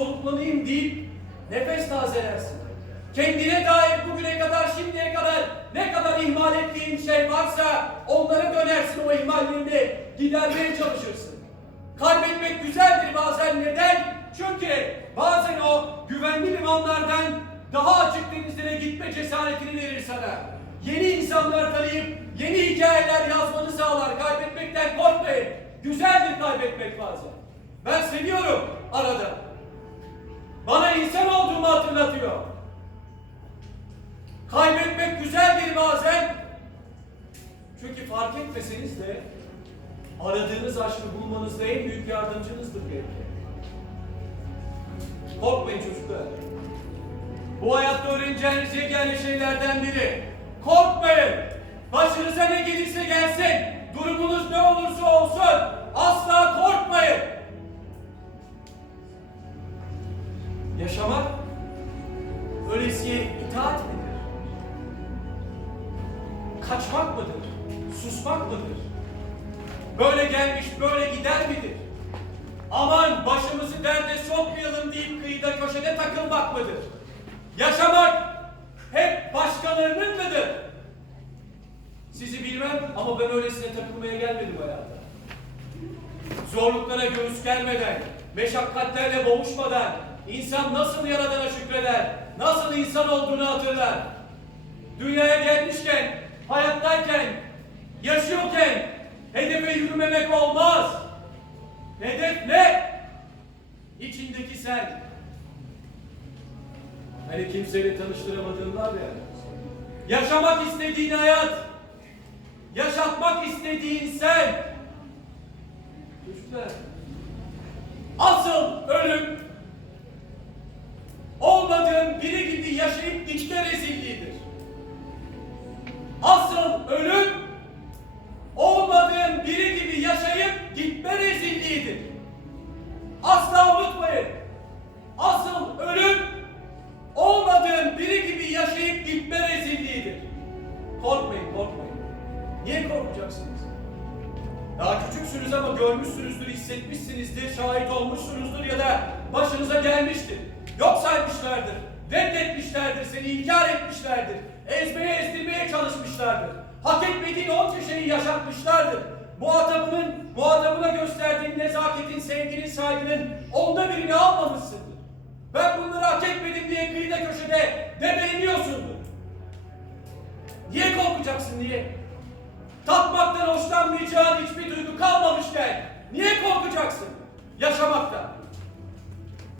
soluklanayım deyip nefes tazelersin. Kendine dair bugüne kadar, şimdiye kadar ne kadar ihmal ettiğin şey varsa onlara dönersin o ihmallerini gidermeye çalışırsın. Kaybetmek güzeldir bazen. Neden? Çünkü bazen o güvenli limanlardan daha açık denizlere gitme cesaretini verir sana. Yeni insanlar tanıyıp yeni hikayeler yazmanı sağlar. Kaybetmekten korkmayın. Güzeldir kaybetmek bazen. Ben seviyorum arada. Hatırlatıyor. Kaybetmek güzeldir bazen. Çünkü fark etmeseniz de aradığınız aşkı bulmanızda en büyük yardımcınızdır belki. Korkmayın çocuklar. Bu hayatta öğreneceğiniz yegane şeylerden biri. Korkmayın. Başınıza ne gelirse gelsin. Durumunuz ne olursa olsun. Asla öylesiye itaat midir? Kaçmak mıdır? Susmak mıdır? Böyle gelmiş böyle gider midir? Aman başımızı derde sokmayalım deyip kıyıda köşede takılmak mıdır? Yaşamak hep başkalarının mıdır? Sizi bilmem ama ben öylesine takılmaya gelmedim hayata. Zorluklara göğüs germeden, meşakkatlerle boğuşmadan insan nasıl yaradana şükreder, nasıl insan olduğunu hatırlar. Dünyaya gelmişken, hayattayken, yaşıyorken hedefe yürümemek olmaz. Hedef ne? İçindeki sen. Hani kimseyle tanıştıramadığın var ya. Yaşamak istediğin hayat. Yaşatmak istediğin sen. Çocuklar. Korkmayın, korkmayın. Niye korkacaksınız? Daha küçüksünüz ama görmüşsünüzdür, hissetmişsinizdir, şahit olmuşsunuzdur ya da başınıza gelmiştir. Yok saymışlardır, reddetmişlerdir, seni inkar etmişlerdir, ezmeye ezdirmeye çalışmışlardır. Hak etmediğin onca şeyi yaşatmışlardır. Muhatabının, muhatabına gösterdiğin nezaketin, sevginin, saygının onda birini almamışsındır. Ben bunları hak etmedim diye kıyıda köşede. Niye korkacaksın niye? Tatmaktan hoşlanmayacağın hiçbir duygu kalmamışken niye korkacaksın? Yaşamaktan.